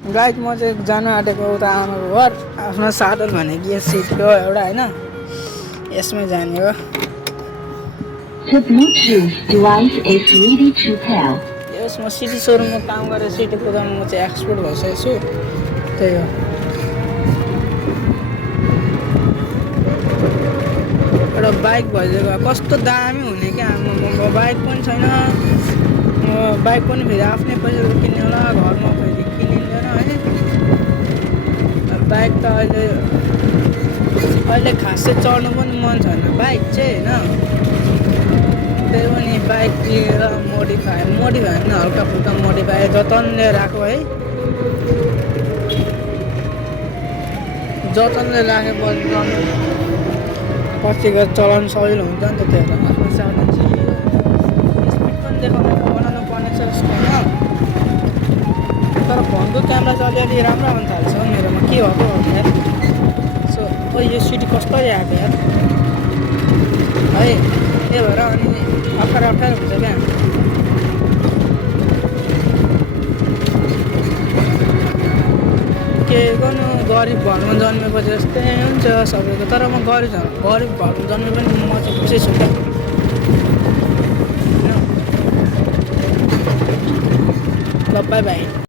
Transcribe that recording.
Guide म चाहिँ जान आँटेको उता आमाको घर आफ्नो साधन भनेको यो सिटको एउटा होइन यसमै जाने हो The Bluetooth device is ready to pair. यस म सिटी सोरुममा काम गरेर सिटी कुदाउनु म चाहिँ एक्सपोर्ट भइसकेको छु त्यही हो एउटा बाइक भइदिएको कस्तो दामी हुने क्या बाइक पनि छैन बाइक पनि फेरि आफ्नै पैसा किन्ने होला घरमा फेरि किनिँदैन होइन बाइक त अहिले खासै चढ्नु पनि मन छैन बाइक चाहिँ होइन त्यही पनि बाइक लिएर मोडिफाई पनि हल्का फुल्का मोडिफाई जतनले राख्यो है जतनले राखेपछि पछि गएर चलाउनु सजिलो हुन्छ नि त त्यो आफ्नो साधन चाहिँ स्पिड पनि बनाउनु पर्ने छ जस्तो होइन तर फोनको क्यामेरा चाहिँ अलिअलि राम्रो आउनु थाल्छ मेरोमा के भएको यार सो यो सिटी कस्तो आएको यार है त्यही भएर अनि अप्ठ्यारो हुन्छ क्या के गर्नु गरिब घरमा जन्मेपछि जस्तै हुन्छ सबैको तर म गरिब घरमा जन्मे पनि म चाहिँ खुसी छु क्या ल बाई बाई